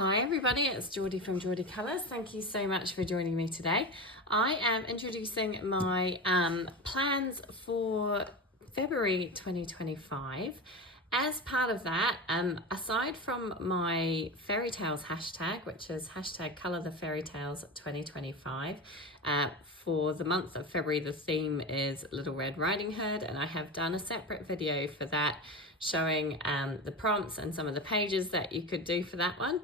Hi everybody, it's Geordie from Geordie Colours. Thank you so much for joining me today. I am introducing my plans for February 2025. As part of that, aside from my fairy tales hashtag, which is hashtag Colour the Fairy Tales 2025, for the month of February the theme is Little Red Riding Hood, and I have done a separate video for that showing the prompts and some of the pages that you could do for that one.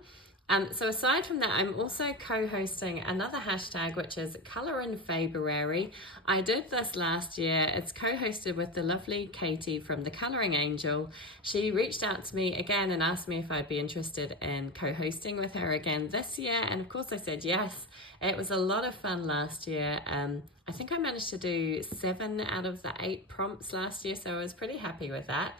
So aside from that, I'm also co-hosting another hashtag, which is Colour in February. I did this last year. It's co-hosted with the lovely Katie from The Colouring Angel. She reached out to me again and asked me if I'd be interested in co-hosting with her again this year. And of course I said yes. It was a lot of fun last year. I think I managed to do 7 out of the 8 prompts last year, so I was pretty happy with that.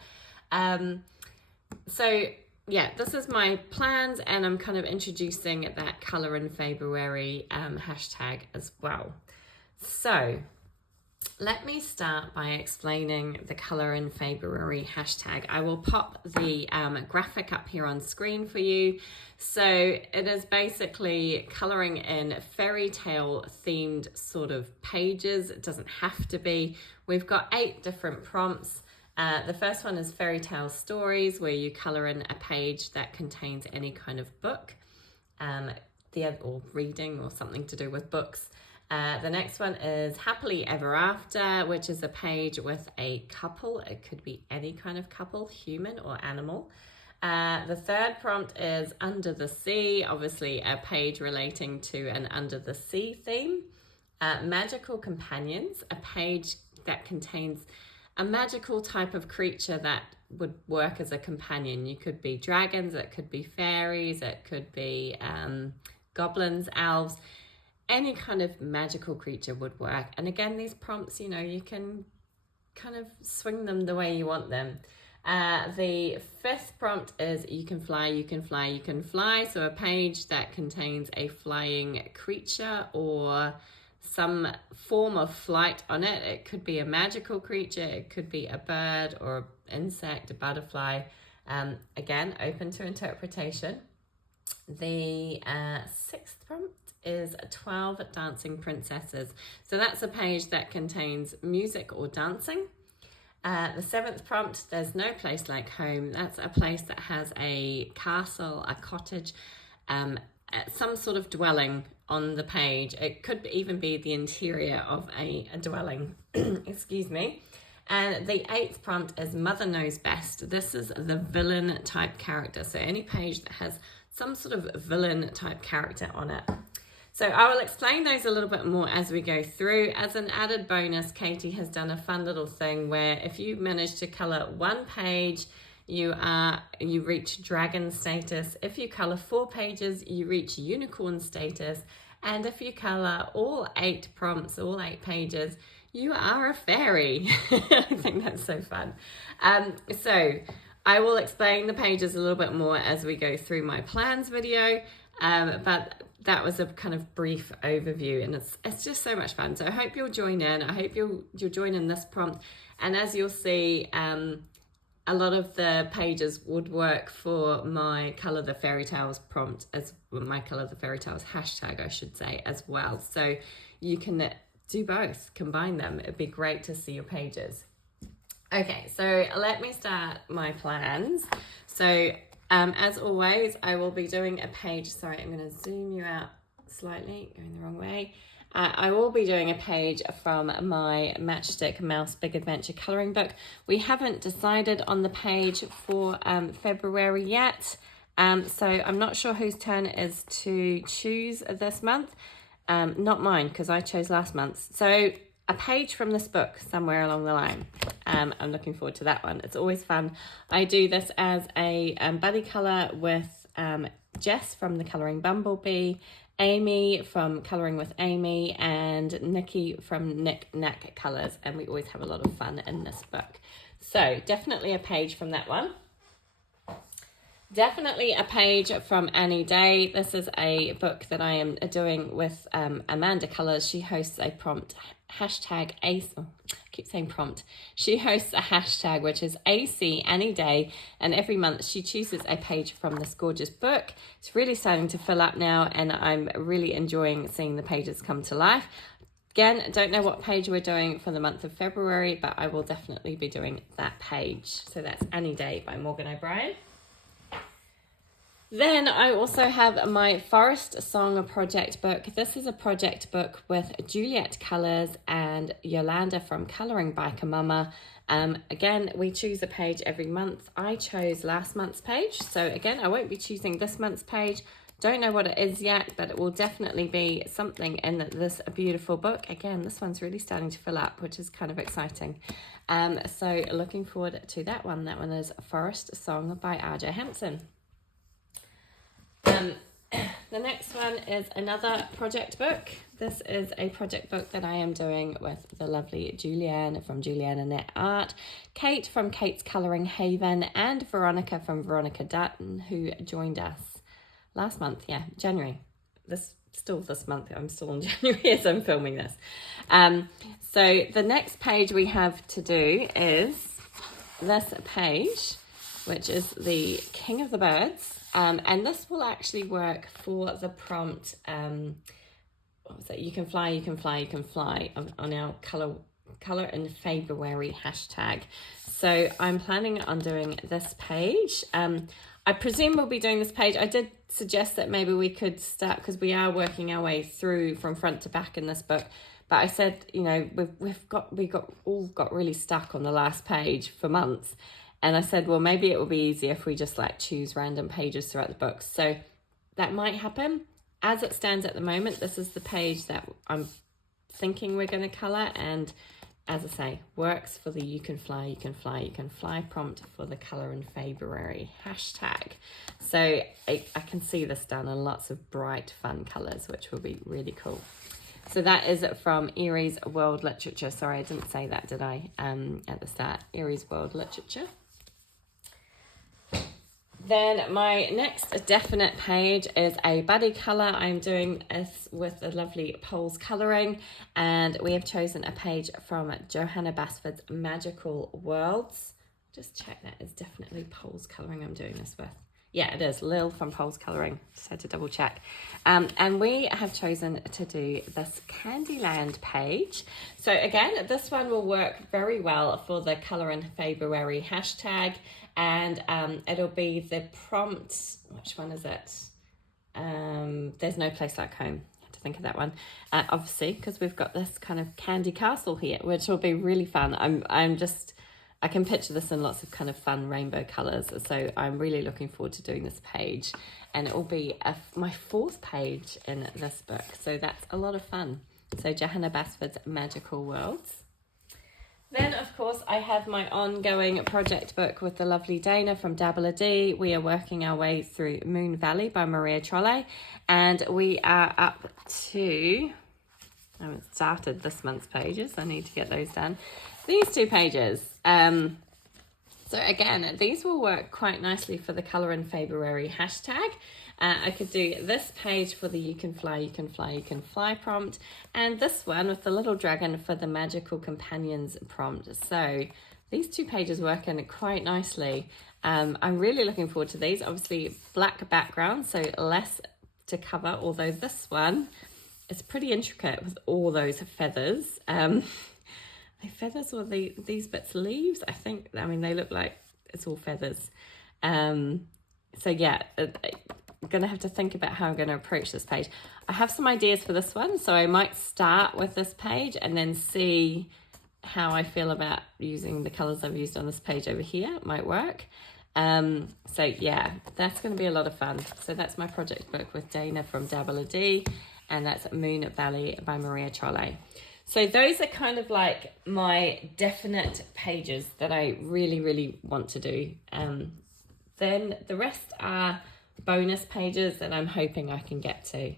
Yeah, this is my plans, and I'm kind of introducing that Colour in February hashtag as well. So let me start by explaining the Colour in February hashtag. I will pop the graphic up here on screen for you. So it is basically colouring in fairy tale themed sort of pages. It doesn't have to be. We've got 8 different prompts. The first one is fairy tale stories, where you colour in a page that contains any kind of book, or reading or something to do with books. The next one is happily ever after, which is a page with a couple. It could be any kind of couple, human or animal. The third prompt is under the sea, obviously a page relating to an under the sea theme. Magical companions, a page that contains a magical type of creature that would work as a companion. You could be dragons, it could be fairies, it could be goblins, elves, any kind of magical creature would work. And again, these prompts, you can kind of swing them the way you want them. The 5th prompt is you can fly, you can fly, you can fly. So a page that contains a flying creature or some form of flight on it. It could be a magical creature, it could be a bird or insect, a butterfly. Again, open to interpretation. The 6th prompt is 12 dancing princesses. So that's a page that contains music or dancing. The 7th prompt, there's no place like home. That's a place that has a castle, a cottage, some sort of dwelling on the page. It could even be the interior of a dwelling. Excuse me. And the 8th prompt is Mother Knows Best. This is the villain type character. So any page that has some sort of villain type character on it. So I will explain those a little bit more as we go through. As an added bonus, Katie has done a fun little thing where if you manage to colour one page, you reach dragon status. If you colour 4 pages, you reach unicorn status. And if you colour all 8 prompts, all 8 pages, you are a fairy. I think that's so fun. So I will explain the pages a little bit more as we go through my plans video. But that was a kind of brief overview, and it's just so much fun. So I hope you'll join in. I hope you'll join in this prompt. And as you'll see, a lot of the pages would work for my Colour the Fairy Tales prompt, as my Colour the Fairy Tales hashtag, I should say, as well. So you can do both, combine them. It'd be great to see your pages. Okay, so let me start my plans. So as always, I will be doing a page. Sorry, I'm going to zoom you out slightly, going the wrong way. I will be doing a page from my Matchstick Mouse Big Adventure colouring book. We haven't decided on the page for February yet, so I'm not sure whose turn it is to choose this month. Not mine, because I chose last month. So a page from this book somewhere along the line. I'm looking forward to that one. It's always fun. I do this as a buddy colour with Jess from The Colouring Bumblebee, Amy from Colouring with Amy, and Nikki from Knick Knack Colours, and we always have a lot of fun in this book. So definitely a page from that one. Definitely a page from Any Day. This is a book that I am doing with Amanda Colours. She hosts a prompt hashtag AC. Oh, I keep saying prompt. She hosts a hashtag which is AC Any Day, and every month she chooses a page from this gorgeous book. It's really starting to fill up now, and I'm really enjoying seeing the pages come to life. Again, don't know what page we're doing for the month of February, but I will definitely be doing that page. So that's Any Day by Morgan O'Brien. Then I also have my Forest Song project book. This is a project book with Juliet Colours and Yolanda from Colouring by Kamama. Again, we choose a page every month. I chose last month's page, so again, I won't be choosing this month's page. Don't know what it is yet, but it will definitely be something in this beautiful book. Again, this one's really starting to fill up, which is kind of exciting. So looking forward to that one. That one is Forest Song by R.J. Hampson. The next one is another project book. This is a project book that I am doing with the lovely Julianne from Julianne Annette Art, Kate from Kate's Colouring Haven, and Veronica from Veronica Dutton, who joined us last month, January. This month, I'm still in January as I'm filming this. So the next page we have to do is this page, which is the King of the Birds. And this will actually work for the prompt, what was it? You can fly, you can fly, you can fly on our colour in February hashtag. So I'm planning on doing this page. I presume we'll be doing this page. I did suggest that maybe we could start, because we are working our way through from front to back in this book. But I said, you know, we got really stuck on the last page for months. And I said, well, maybe it will be easier if we just like choose random pages throughout the book. So that might happen. As it stands at the moment, this is the page that I'm thinking we're going to colour. And as I say, works for the You Can Fly, You Can Fly, You Can Fly prompt for the Colour in February hashtag. So I can see this done in lots of bright, fun colours, which will be really cool. So that is from Erie's World Literature. Sorry, I didn't say that, did I, at the start? Erie's World Literature. Then my next definite page is a buddy colour. I'm doing this with the lovely Poles Colouring, and we have chosen a page from Johanna Basford's Magical Worlds. Just check that is definitely Poles Colouring I'm doing this with. Yeah, it is. Lil from Poles Colouring. Just had to double check. And we have chosen to do this Candyland page. So again, this one will work very well for the Colour in February hashtag. And it'll be the prompt, which one is it? There's No Place Like Home. I have to think of that one. Obviously, because we've got this kind of candy castle here, which will be really fun. I can picture this in lots of kind of fun rainbow colours. So I'm really looking forward to doing this page. And it will be my fourth page in this book. So that's a lot of fun. So Johanna Basford's Magical Worlds. Then, of course, I have my ongoing project book with the lovely Dana from Dabble a D. We are working our way through Moon Valley by Maria Trolle. And we are up to... I haven't started this month's pages. I need to get those done. These two pages. So again, these will work quite nicely for the Colour in February hashtag. I could do this page for the You Can Fly, You Can Fly, You Can Fly prompt, and this one with the little dragon for the Magical Companions prompt. So these two pages work in quite nicely. I'm really looking forward to these. Obviously black background, so less to cover, although this one is pretty intricate with all those feathers. The feathers or these bits leaves, I think. I mean, they look like it's all feathers. So yeah, I'm going to have to think about how I'm going to approach this page. I have some ideas for this one, so I might start with this page and then see how I feel about using the colours I've used on this page over here. It might work. So yeah, that's going to be a lot of fun. So that's my project book with Dana from Dabble a D, and that's Moon Valley by Maria Trolle. So those are kind of like my definite pages that I really, really want to do. Then the rest are bonus pages that I'm hoping I can get to.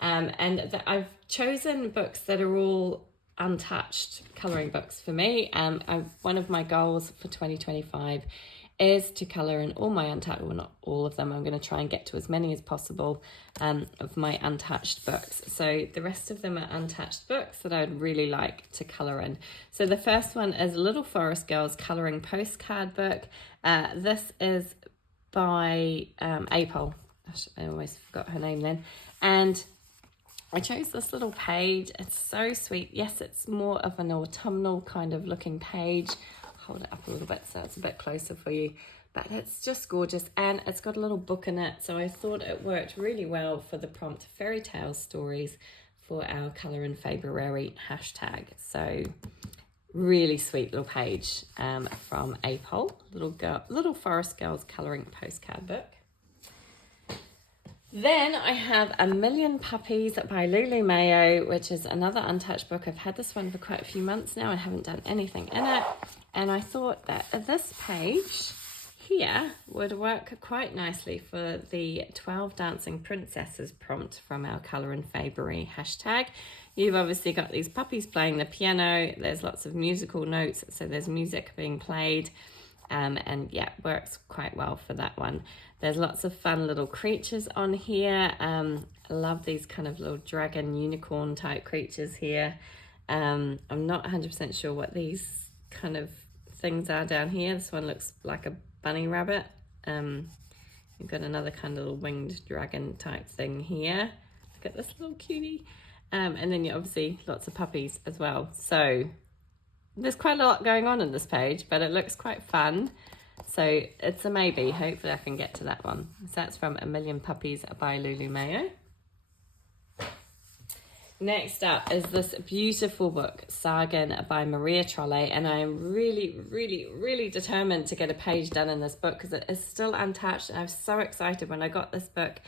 And I've chosen books that are all untouched colouring books for me. One of my goals for 2025 is to colour in all my untouched, well, not all of them, I'm going to try and get to as many as possible of my untouched books. So the rest of them are untouched books that I'd really like to colour in. So the first one is Little Forest Girls Colouring Postcard Book. This is by April. I almost forgot her name then. And I chose this little page. It's so sweet. Yes, it's more of an autumnal kind of looking page. Hold it up a little bit so it's a bit closer for you. But it's just gorgeous, and it's got a little book in it. So I thought it worked really well for the prompt fairy tale stories for our Colour in February hashtag. So really sweet little page from April, Little Forest Girls Colouring Postcard Book. Then I have A Million Puppies by Lulu Mayo, which is another untouched book. I've had this one for quite a few months now. I haven't done anything in it. And I thought that this page here would work quite nicely for the 12 Dancing Princesses prompt from our Colour in February hashtag. You've obviously got these puppies playing the piano. There's lots of musical notes, so there's music being played. And yeah, works quite well for that one. There's lots of fun little creatures on here. I love these kind of little dragon unicorn type creatures here. I'm not 100% sure what these kind of things are down here. This one looks like a bunny rabbit. You've got another kind of little winged dragon type thing here. Look at this little cutie. And then you obviously lots of puppies as well. So there's quite a lot going on in this page, but it looks quite fun. So it's a maybe. Hopefully I can get to that one. So that's from A Million Puppies by Lulu Mayo. Next up is this beautiful book, Sagen by Maria Trolle, and I am really determined to get a page done in this book because it is still untouched, and I was so excited when I got this book.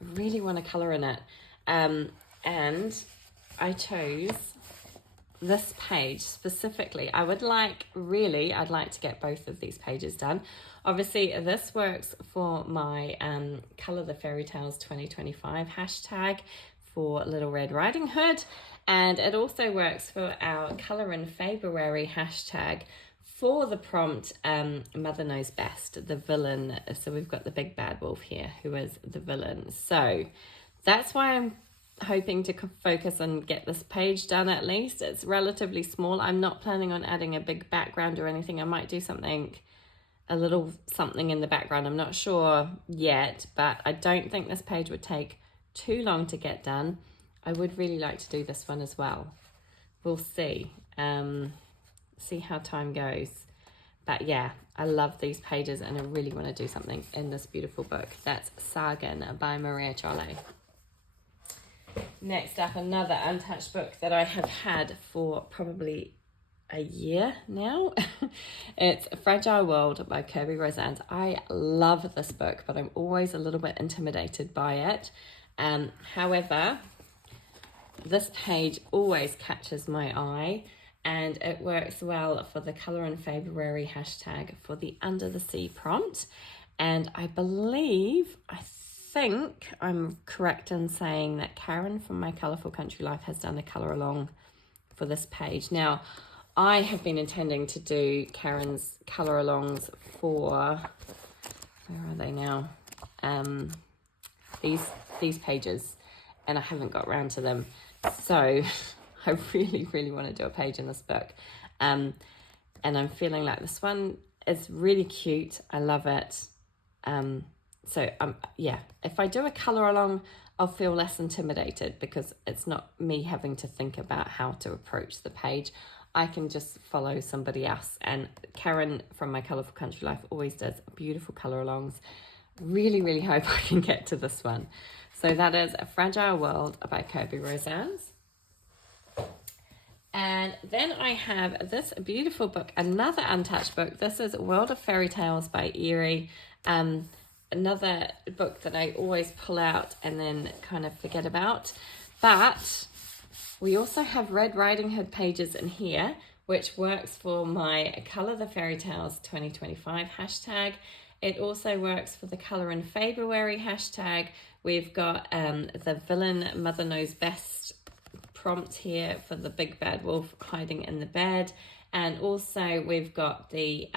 I really want to colour in it. And I chose this page specifically. I'd like to get both of these pages done. Obviously, this works for my Colour the Fairy Tales 2025 hashtag for Little Red Riding Hood, and it also works for our Colour in February hashtag for the prompt Mother Knows Best, the villain. So we've got the big bad wolf here who is the villain. So that's why I'm hoping to focus and get this page done at least. It's relatively small. I'm not planning on adding a big background or anything. I might do a little something in the background. I'm not sure yet, but I don't think this page would take too long to get done. I would really like to do this one as well. We'll see. See how time goes. But yeah, I love these pages and I really want to do something in this beautiful book. That's Sagen by Maria Trolle. Next up, another untouched book that I have had for probably a year now. It's Fragile World by Kirby Rosannes. I love this book, but I'm always a little bit intimidated by it. However, this page always catches my eye, and it works well for the Colour in February hashtag for the Under the Sea prompt. And I think I'm correct in saying that Karen from My Colourful Country Life has done a colour along for this page. Now, I have been intending to do Karen's colour alongs for, where are they now? These pages, and I haven't got around to them. So I really want to do a page in this book. And I'm feeling like this one is really cute. I love it. So yeah, if I do a colour along, I'll feel less intimidated because it's not me having to think about how to approach the page. I can just follow somebody else. And Karen from My Colourful Country Life always does beautiful colour alongs. Really hope I can get to this one. So that is A Fragile World by Kirby Rosannes. And then I have this beautiful book, another untouched book. This is World of Fairy Tales by Eerie. Another book that I always pull out and then kind of forget about. But we also have Red Riding Hood pages in here, which works for my Colour the Fairy Tales 2025 hashtag. It also works for the Colour in February hashtag. We've got the villain Mother Knows Best prompt here for the big bad wolf hiding in the bed. And also we've got the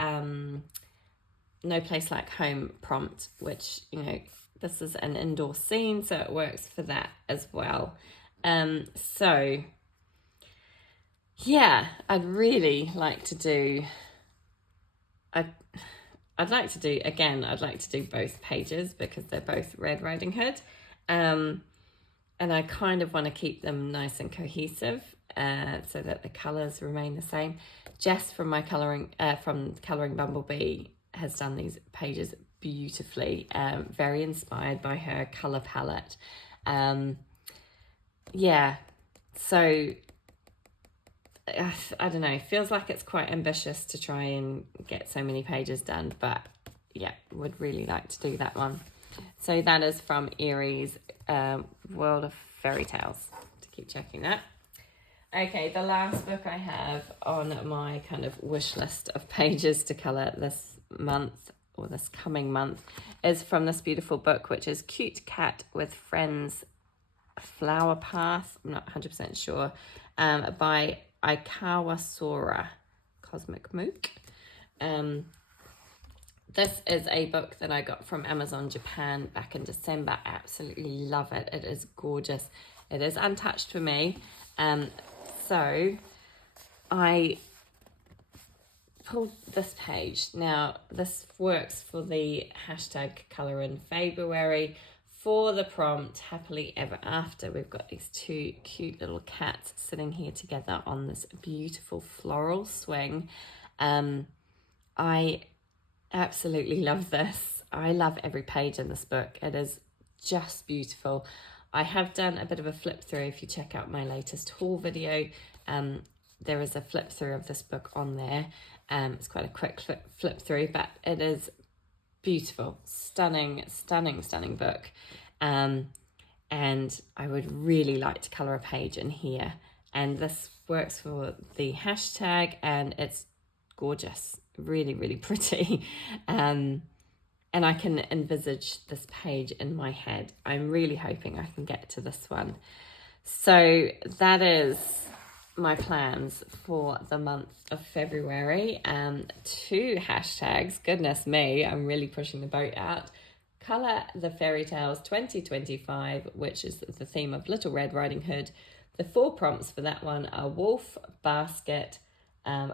No Place Like Home prompt, which, you know, this is an indoor scene, so it works for that as well. So yeah, I'd really like to do, I'd like to do both pages because they're both Red Riding Hood. And I kind of want to keep them nice and cohesive, so that the colours remain the same. Jess from Colouring Bumblebee has done these pages beautifully, very inspired by her colour palette. Yeah, so I don't know, feels like it's quite ambitious to try and get so many pages done, but yeah, would really like to do that one. So that is from Erie's World of Fairy Tales, to keep checking that. Okay, the last book I have on my kind of wish list of pages to colour this month, or this coming month, is from this beautiful book, which is Cute Cat with Friends Flower Path, I'm not 100% sure, by Aikawa Sora, Cosmic Mook. This is a book that I got from Amazon Japan back in December. I absolutely love it. It is gorgeous. It is untouched for me. So I pulled this page. Now, this works for the hashtag Colour in February. For the prompt, Happily Ever After, we've got these two cute little cats sitting here together on this beautiful floral swing. I absolutely love this. I love every page in this book. It is just beautiful. I have done a bit of a flip through. If you check out my latest haul video, there is a flip through of this book on there. It's quite a quick flip through, but it is beautiful, stunning book. And I would really like to colour a page in here. And this works for the hashtag, and it's gorgeous, really pretty. And I can envisage this page in my head. I'm really hoping I can get to this one. So that is my plans for the month of February. 2 hashtags, goodness me, I'm really pushing the boat out. Colour the Fairy Tales 2025, which is the theme of Little Red Riding Hood. The 4 prompts for that one are wolf, basket,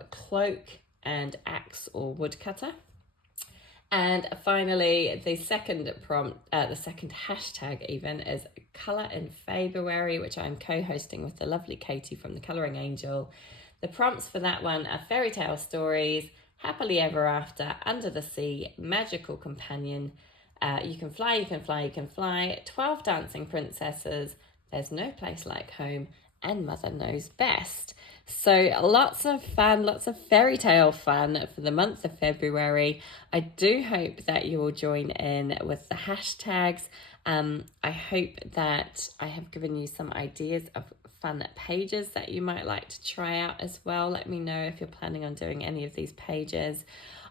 cloak, and axe or woodcutter. And finally, the second prompt, the second hashtag even, is Colour in February, which I'm co-hosting with the lovely Katie from the Colouring Angel. The prompts for that one are fairy tale stories, Happily Ever After, Under the Sea, Magical Companion, You Can Fly, You Can Fly, You Can Fly, 12 Dancing Princesses, There's No Place Like Home, and Mother Knows Best. So lots of fun, lots of fairy tale fun for the month of February. I do hope that you will join in with the hashtags. I hope that I have given you some ideas of fun pages that you might like to try out as well. Let me know if you're planning on doing any of these pages.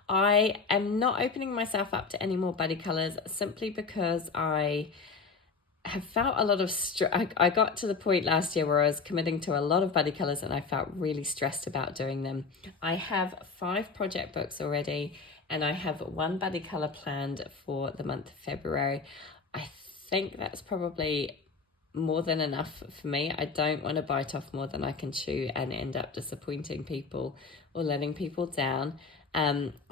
I am not opening myself up to any more buddy colours simply because I have felt a lot of I got to the point last year where I was committing to a lot of buddy colours and I felt really stressed about doing them. I have 5 project books already, and I have 1 buddy colour planned for the month of February. I think that's probably more than enough for me. I don't want to bite off more than I can chew and end up disappointing people or letting people down.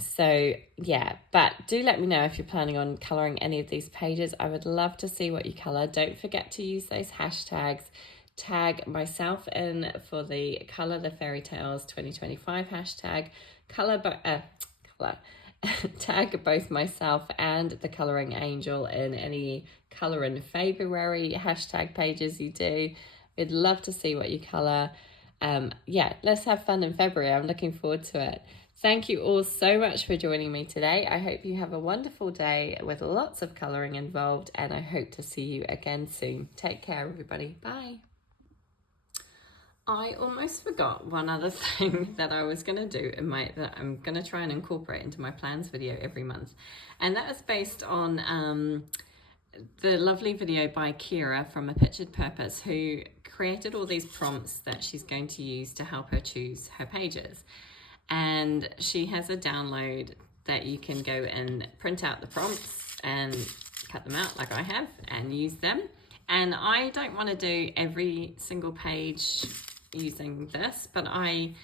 So yeah, but do let me know if you're planning on colouring any of these pages. I would love to see what you colour. Don't forget to use those hashtags. Tag myself in for the Colour the Fairy Tales 2025 hashtag. Tag both myself and the Colouring Angel in any Colour in February hashtag pages you do. We'd love to see what you colour. Yeah, let's have fun in February. I'm looking forward to it. Thank you all so much for joining me today. I hope you have a wonderful day with lots of colouring involved, and I hope to see you again soon. Take care, everybody. Bye. I almost forgot one other thing that I was going to do that I'm going to try and incorporate into my plans video every month. And that is based on the lovely video by Kira from A Pictured Purpose, who created all these prompts that she's going to use to help her choose her pages. And she has a download that you can go and print out the prompts and cut them out like I have and use them. And I don't want to do every single page using this, but I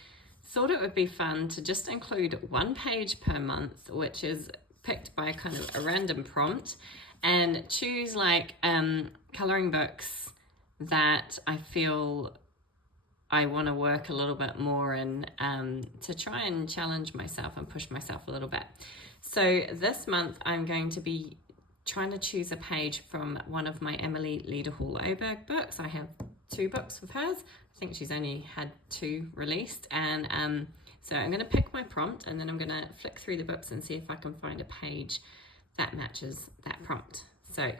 thought it would be fun to just include one page per month, which is picked by kind of a random prompt, and choose like coloring books that I feel I want to work a little bit more in, to try and challenge myself and push myself a little bit. So this month I'm going to be trying to choose a page from one of my Emily Lederhall-Oberg books. I have 2 books of hers. I think she's only had 2 released, and so I'm going to pick my prompt, and then I'm going to flick through the books and see if I can find a page that matches that prompt. So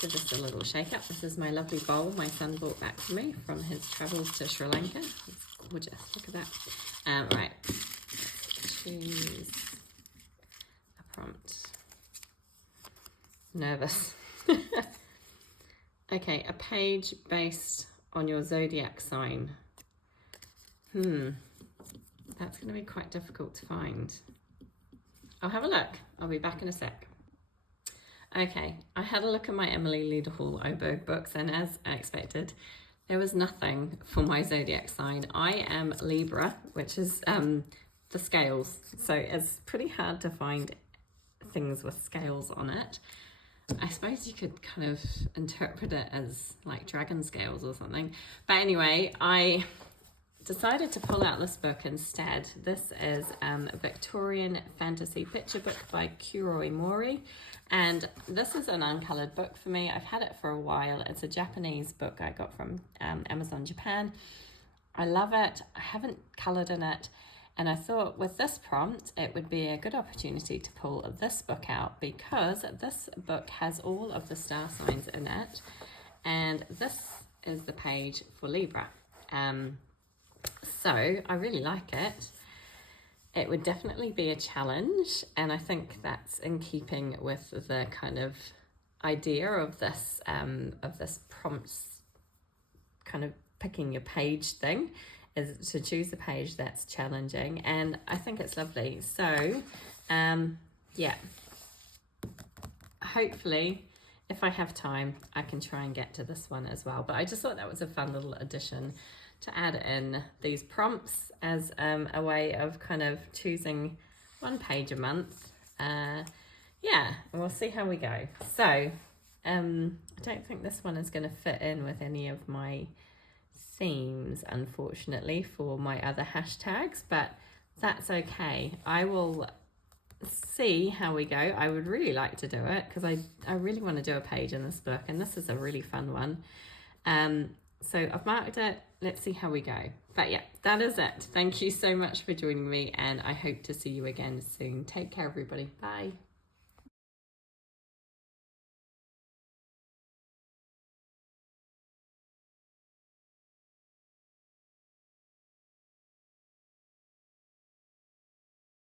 give this a little shake up. This is my lovely bowl my son brought back for me from his travels to Sri Lanka. It's gorgeous, look at that. Right, let's choose a prompt. Nervous. Okay, a page based on your zodiac sign. That's going to be quite difficult to find. I'll have a look. I'll be back in a sec. Okay, I had a look at my Emily Lederhall-Oberg books, and as I expected, there was nothing for my zodiac sign. I am Libra, which is the scales, so it's pretty hard to find things with scales on it. I suppose you could kind of interpret it as like dragon scales or something. But anyway, I decided to pull out this book instead. This is a Victorian fantasy picture book by Kuroi Mori. And this is an uncoloured book for me. I've had it for a while. It's a Japanese book I got from Amazon Japan. I love it. I haven't coloured in it. And I thought with this prompt, it would be a good opportunity to pull this book out, because this book has all of the star signs in it. And this is the page for Libra. So I really like it. It would definitely be a challenge, and I think that's in keeping with the kind of idea of this prompts kind of picking your page thing, is to choose a page that's challenging, and I think it's lovely. So yeah, hopefully if I have time I can try and get to this one as well, but I just thought that was a fun little addition to add in these prompts as a way of kind of choosing one page a month. Yeah, and we'll see how we go. So I don't think this one is going to fit in with any of my themes, unfortunately, for my other hashtags, but that's okay. I will see how we go. I would really like to do it because I really want to do a page in this book, and this is a really fun one. So I've marked it. Let's see how we go. But yeah, that is it. Thank you so much for joining me, and I hope to see you again soon. Take care, everybody. Bye.